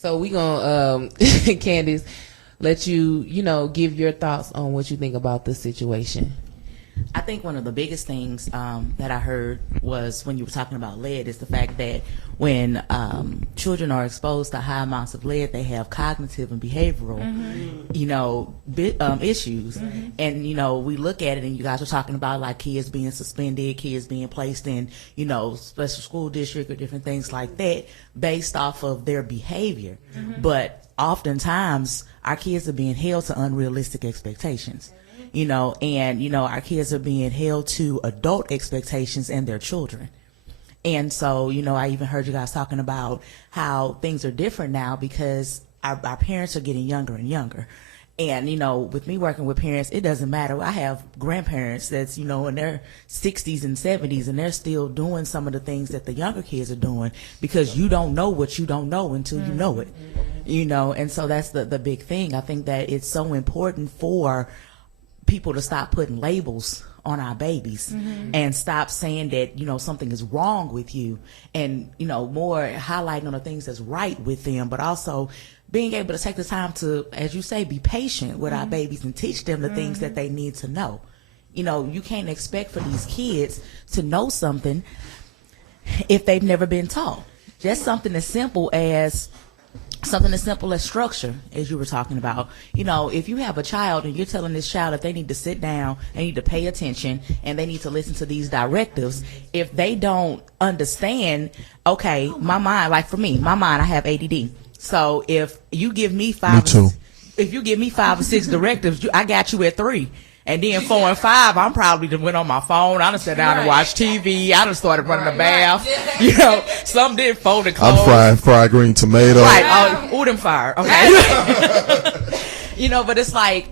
So we gonna Candice, let you give your thoughts on what you think about the situation. I think one of the biggest things that I heard was when you were talking about lead is the fact that when children are exposed to high amounts of lead, they have cognitive and behavioral, issues. And, we look at it, and you guys are talking about like kids being suspended, kids being placed in, special school district or different things like that based off of their behavior. But oftentimes our kids are being held to unrealistic expectations. Our kids are being held to adult expectations and their children. And so, I even heard you guys talking about how things are different now because our parents are getting younger and younger. And, with me working with parents, it doesn't matter. I have grandparents that's, in their 60s and 70s, and they're still doing some of the things that the younger kids are doing because you don't know what you don't know until you know it, and so that's the big thing. I think that it's so important for people to stop putting labels on our babies and stop saying that something is wrong with you, and more highlighting on the things that's right with them, but also being able to take the time to, as you say, be patient with our babies and teach them the things that they need to know. You can't expect for these kids to know something if they've never been taught. Just something as simple as structure, as you were talking about. If you have a child and you're telling this child that they need to sit down, they need to pay attention, and they need to listen to these directives, if they don't understand, okay, my mind, like for me, I have ADD. So if you give me five or six directives, I got you at 3. And then 4 and 5, I'm probably done went on my phone. I done sat down and watched TV. I done started running the bath. Some did fold the clothes. I'm fried green tomato. Right. Oh, them fire. Okay. But it's like,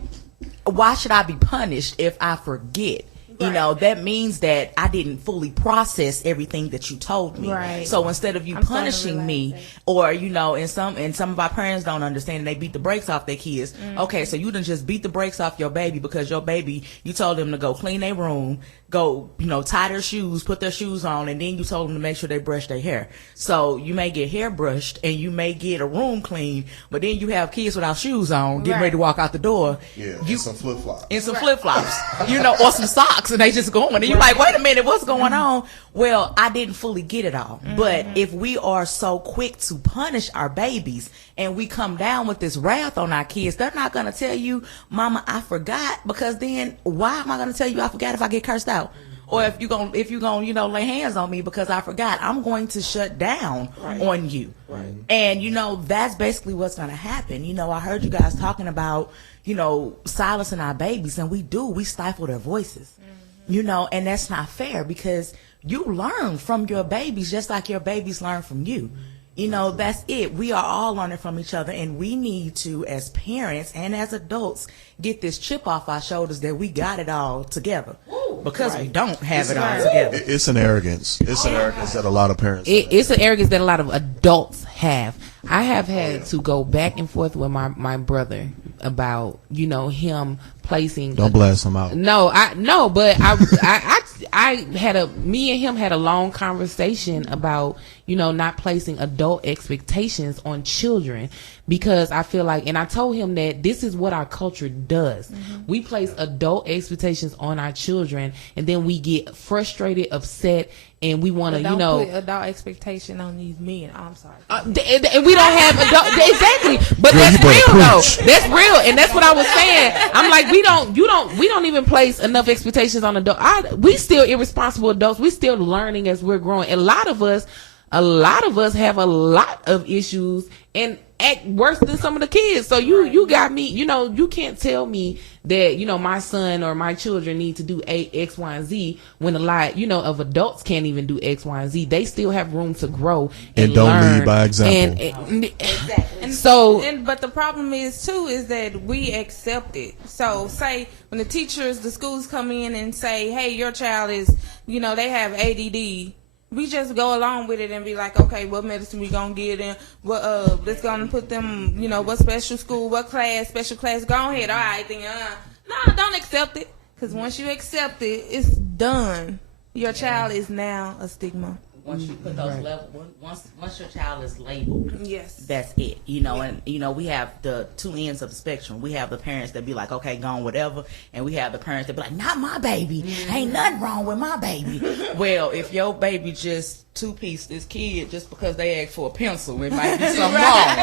why should I be punished if I forget? That means that I didn't fully process everything that you told me. Right. So instead of you punishing me, or and some of our parents don't understand, and they beat the brakes off their kids. Okay, so you done just beat the brakes off your baby because your baby, you told them to go clean their room, go, tie their shoes, put their shoes on, and then you told them to make sure they brush their hair. So you may get hair brushed and you may get a room clean, but then you have kids without shoes on, getting ready to walk out the door. Yeah, and some flip-flops. Or some socks, and they just going. And you're like, wait a minute, what's going on? Well, I didn't fully get it all. But if we are so quick to punish our babies and we come down with this wrath on our kids, they're not going to tell you, Mama, I forgot, because then why am I going to tell you I forgot if I get cursed out? Or if you're gonna lay hands on me because I forgot, I'm going to shut down on you. Right. And that's basically what's gonna happen. I heard you guys talking about silencing our babies, and we stifle their voices. And that's not fair, because you learn from your babies just like your babies learn from you. That's it. We are all learning from each other, and we need to, as parents and as adults, get this chip off our shoulders that we got it all together, because we don't have it all together. It's an arrogance. It's an arrogance that a lot of parents have. It's an arrogance that a lot of adults have. I have had to go back and forth with my brother about him placing. Don't blast him out. But me and him had a long conversation about not placing adult expectations on children, because I feel like, and I told him that this is what our culture does. We place adult expectations on our children, and then we get frustrated, upset, and we want to, Don't put adult expectation on these men. I'm sorry. And we don't have adult, exactly. But that's real though. That's real, and that's what I was saying. I'm like, we don't even place enough expectations on adult. We still irresponsible adults. We still learning as we're growing. A lot of us have a lot of issues and act worse than some of the kids. So you got me, you can't tell me that, my son or my children need to do X, Y, and Z, when a lot, of adults can't even do X, Y, and Z. They still have room to grow and don't learn. lead by example. But the problem is that we accept it. So say when the schools come in and say, hey, your child is, they have ADD, we just go along with it and be like, okay, what medicine we gonna get in? What let's gonna put them, what special school, what class, special class? Go ahead, all right, then. No, don't accept it, because once you accept it, it's done. Your child is now a stigma. Once you put those levels, once your child is labeled, yes, that's it. And we have the two ends of the spectrum. We have the parents that be like, okay, gone, whatever, and we have the parents that be like, not my baby. Ain't nothing wrong with my baby. Well, if your baby just two-piece this kid just because they asked for a pencil, it might be something wrong.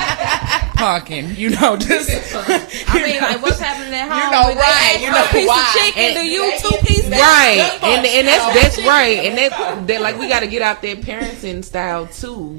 Punkin, just. Like what's happening at home? Right? A piece of chicken, do you two-piece? Right, and that's right, and that like we got to get out there parenting style too,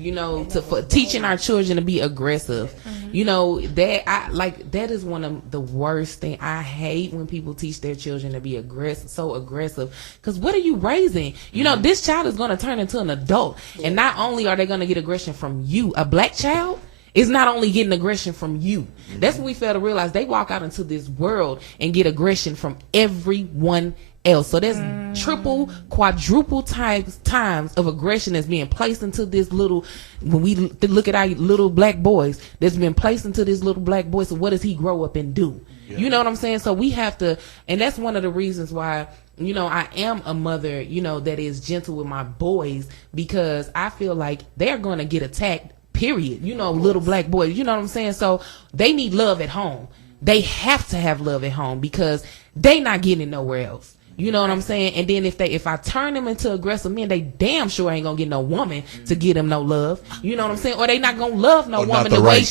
for teaching our children to be aggressive. That is one of the worst thing. I hate when people teach their children to be so aggressive, because what are you raising? This child is going to turn into an adult, and not only are they going to get aggression from you, a black child is not only getting aggression from you. That's what we fail to realize. They walk out into this world and get aggression from everyone else. So there's triple, quadruple times of aggression that's being placed into this little, when we look at our little black boys, that's been placed into this little black boy. So what does he grow up and do? Yeah. You know what I'm saying? So we have to, and that's one of the reasons why, I am a mother, that is gentle with my boys, because I feel like they're going to get attacked, period. Little black boys, you know what I'm saying? So they need love at home. They have to have love at home, because they not getting nowhere else. You know what I'm saying? And then if I turn them into aggressive men, they damn sure ain't gonna get no woman to give them no love. You know what I'm saying? Or they not gonna love no woman the way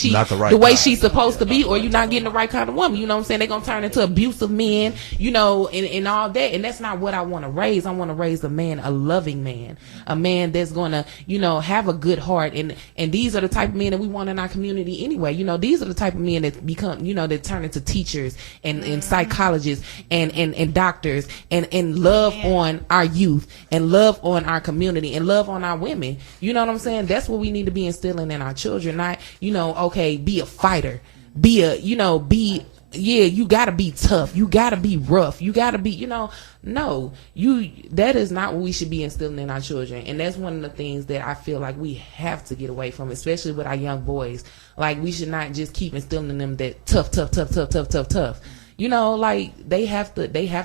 she's supposed to be, or you're not getting the right kind of woman. You know what I'm saying? They're gonna turn into abusive men, and all that. And that's not what I want to raise. I want to raise a man, a loving man, a man that's gonna, have a good heart. And these are the type of men that we want in our community anyway. These are the type of men that become, that turn into teachers and psychologists and doctors. And love on our youth, and love on our community, and love on our women. You know what I'm saying? That's what we need to be instilling in our children. Not, be a fighter. You gotta be tough. You gotta be rough. You gotta be, that is not what we should be instilling in our children. And that's one of the things that I feel like we have to get away from, especially with our young boys. Like, we should not just keep instilling in them that tough. They have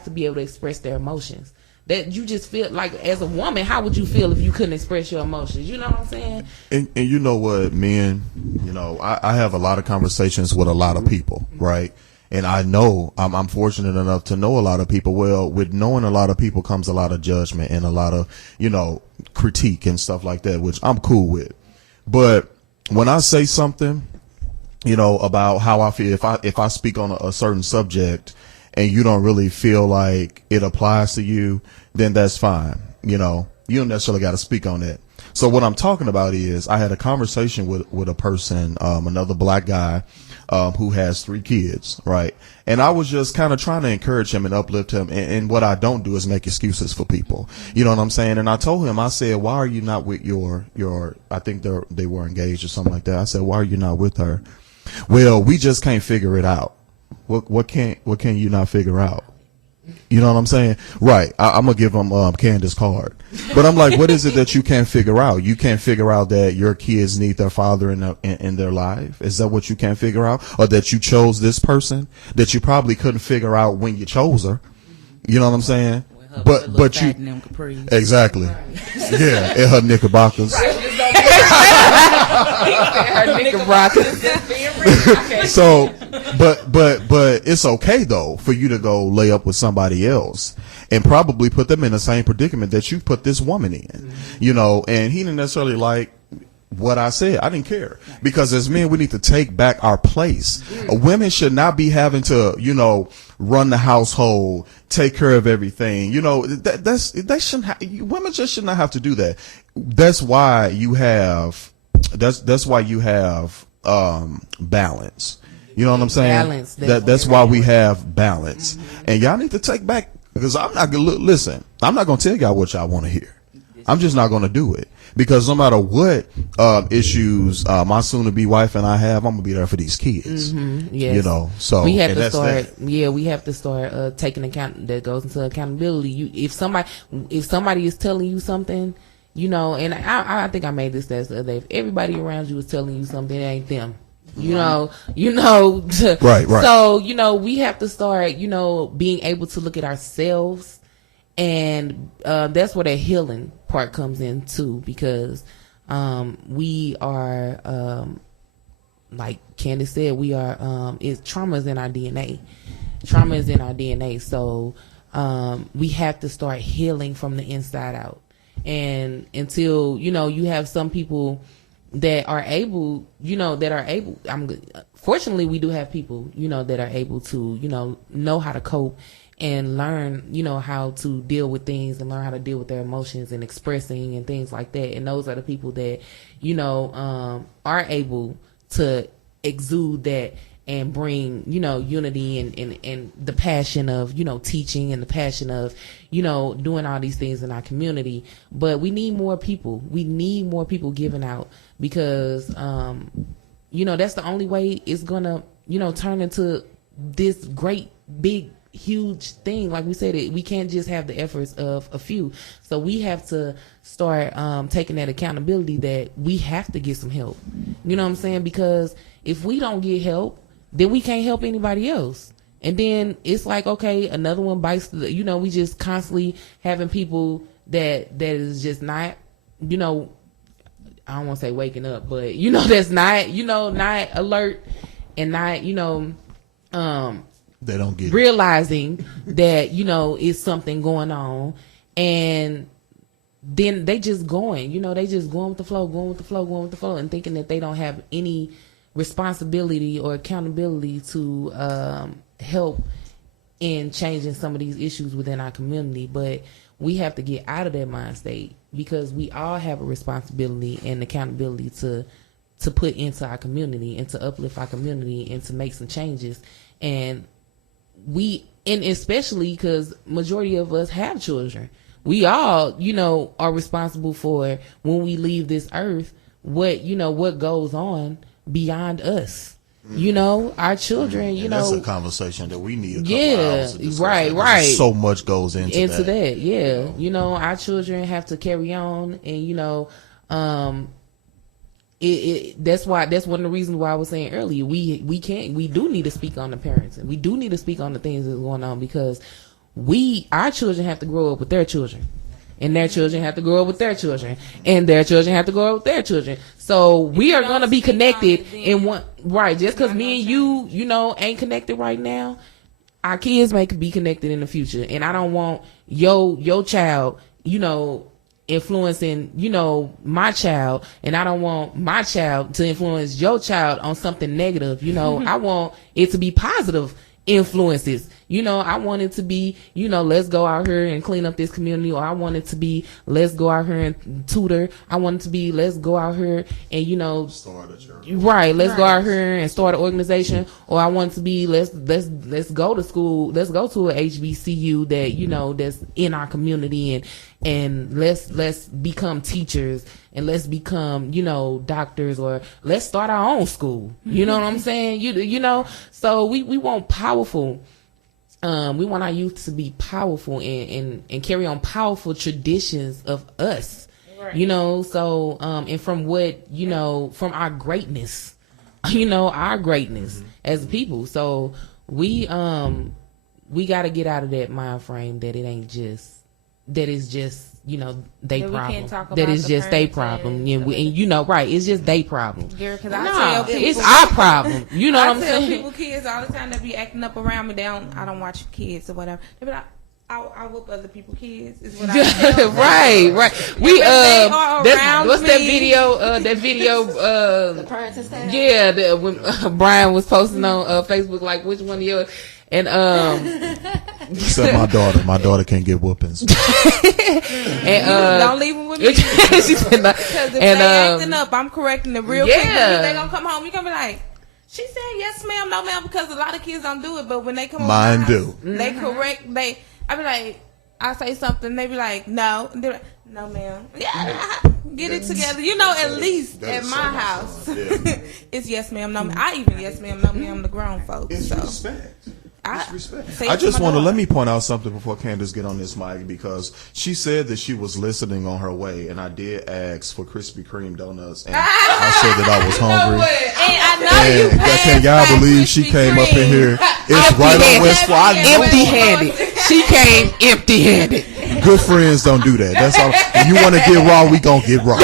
to be able to express their emotions. That you just feel like, as a woman, how would you feel if you couldn't express your emotions? You know what I'm saying? And you know what, men, I have a lot of conversations with a lot of people, right? And I know I'm fortunate enough to know a lot of people. Well, with knowing a lot of people comes a lot of judgment and a lot of, critique and stuff like that, which I'm cool with. But when I say something, about how I feel, if I speak on a certain subject and you don't really feel like it applies to you, then that's fine. You don't necessarily got to speak on that. So what I'm talking about is, I had a conversation with a person, another black guy, who has 3 kids, right? And I was just kind of trying to encourage him and uplift him. And what I don't do is make excuses for people. You know what I'm saying? And I told him, I said, why are you not with your, I think they were engaged or something like that. I said, why are you not with her? Well, we just can't figure it out. What can you not figure out? You know what I'm saying? Right. I'm gonna give them Candice card, but I'm like, what is it that you can't figure out? You can't figure out that your kids need their father in their life. Is that what you can't figure out? Or that you chose this person that you probably couldn't figure out when you chose her? You know what I'm saying? But you exactly, yeah, and her knickerbockers. Her knickerbockers. So, but it's okay though for you to go lay up with somebody else and probably put them in the same predicament that you put this woman in, and he didn't necessarily like what I said. I didn't care, because as men, we need to take back our place. Women should not be having to, run the household, take care of everything. They shouldn't women just should not have to do that. That's why you have, that's why you have, balance. You know what I'm saying? Balance. That's why we have balance. And y'all need to take back, because I'm not gonna listen. I'm not gonna tell y'all what y'all want to hear. I'm just not gonna do it, because no matter what issues my soon-to-be wife and I have, I'm gonna be there for these kids. Yes. So we have to start. Yeah, we have to start taking account. That goes into accountability. If somebody is telling you something, and I think I made this the other day. If everybody around you is telling you something, it ain't them. Right. Right. So we have to start, being able to look at ourselves And that's where that healing part comes in too, because we are, like Candice said, we are, trauma is in our DNA. Trauma is in our DNA. So we have to start healing from the inside out. And until, you have some people that are able, fortunately we do have people, that are able to, know how to cope and learn, how to deal with things and learn how to deal with their emotions and expressing and things like that. And those are the people that, are able to exude that and bring, unity and the passion of, teaching and the passion of, doing all these things in our community. But we need more people. We need more people giving out, because, that's the only way it's going to, turn into this great, big, huge thing. Like we said, we can't just have the efforts of a few. So we have to start taking that accountability that we have to get some help. You know what I'm saying? Because if we don't get help, then we can't help anybody else. And then it's like, okay, another one bites we just constantly having people that is just not, I don't want to say waking up, but that's not, not alert and not, they don't get realizing that, it's something going on, and then they just going, they just going with the flow, and thinking that they don't have any responsibility or accountability to help in changing some of these issues within our community. But we have to get out of that mind state, because we all have a responsibility and accountability to put into our community and to uplift our community and to make some changes. And especially because majority of us have children, we all, are responsible for, when we leave this earth, what goes on beyond us. Our children, and that's a conversation that we need a couple hours to discuss. Right. So much goes into that. Yeah. Our children have to carry on, and that's one of the reasons why I was saying earlier, we do need to speak on the parents, and we do need to speak on the things that's going on, because our children have to grow up with their children, and their children have to grow up with their children, and their children have to grow up with their children. So we are going to be connected in one, right? Just because me and you, ain't connected right now, our kids may be connected in the future. And I don't want your child, influencing, my child, and I don't want my child to influence your child on something negative. I want it to be positive influences. I want it to be, let's go out here and clean up this community, or I want it to be, let's go out here and tutor. I want it to be, let's go out here and, start a church. Right. Let's go out here and start an organization. Or I want it to be, let's go to school. Let's go to a HBCU that, that's in our community, and let's become teachers, and let's become, doctors, or let's start our own school. You know what I'm saying? So we want powerful. We want our youth to be powerful and carry on powerful traditions of us, right. So, and from what, from our greatness, our greatness as people. So we got to get out of that mind frame that it ain't just, that is just, they problem. That is just they problem. And right, it's just they problem. Girl, cause I tell people, it's our problem. You know what I'm saying? I tell people, kids all the time, they be acting up around me. I don't watch kids or whatever. They be like, I whoop other people's kids. Is what I tell them. right. We what's that video? The parents and stuff. Yeah, when Brian was posting on Facebook, like, which one of yours? And except my daughter can't get whoopings. And don't leave them with me. Because if they acting up, I'm correcting them real quick. If they gonna come home, you gonna be like, she said yes ma'am, no ma'am, because a lot of kids don't do it. But when they come mine over do. They correct. I be like, I say something, they be like, no, and they're like, no ma'am. Yeah, get it together. At least at my house, it's yes ma'am, no ma'am. I even yes ma'am, no ma'am to grown folks. It's so. respect. Respect. I just want to let me point out something before Candice get on this mic, because she said that she was listening on her way, and I did ask for Krispy Kreme donuts, and I said that I was hungry. And I know can y'all believe she came up in here? It's right on West 4. Empty-handed. She came empty-handed. Good friends don't do that. That's all. If you want to get raw, we gonna get raw.